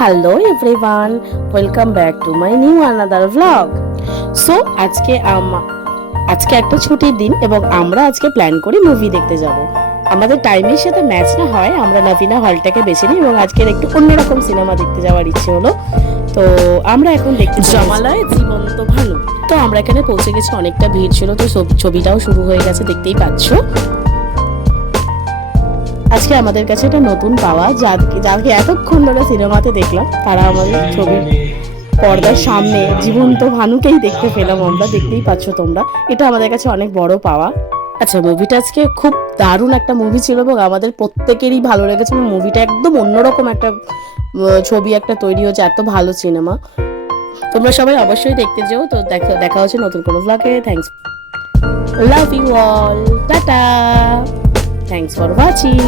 Hello everyone, welcome back to my new another vlog. So আজকে একটা ছুটির দিন এবং আমরা আজকে প্ল্যান করি মুভি দেখতে যাব। আমাদের টাইমের সাথে ম্যাচ না হয় আমরা নভিনা হলটাকে বেছে নিই এবং আজকের একটু অন্যরকম সিনেমা দেখতে যাওয়ার ইচ্ছে হলো। তো আমরা এখন দেখতে জমালয় জীবন্ত ভানু। তো আমরা এখানে পৌঁছে গেছি, অনেকটা ভিড় ছিল, তো ছবিটাও শুরু হয়ে গেছে, দেখতেই পাচ্ছ। আজকে আমাদের কাছে একটা নতুন পাওয়া, যাকে এতক্ষণ ধরে সিনেমাতে দেখলাম, তারা আমাদের ছবির পর্দার সামনে জীবন্ত ভানুকেই দেখতে পেলাম আমরা, দেখতেই পাচ্ছ তোমরা। এটা আমাদের কাছে অনেক বড় পাওয়া। আচ্ছা, মুভিটা আজকে খুব দারুণ একটা মুভি ছিল এবং আমাদের প্রত্যেকেরই ভালো লেগেছে। মুভিটা একদম অন্যরকম একটা ছবি একটা তৈরি হয়েছে, এত ভালো সিনেমা। তোমরা সবাই অবশ্যই দেখতে যেও। তো দেখা হচ্ছে নতুন কোনো ভ্লগে। Thanks, love you all, tata, thanks for watching.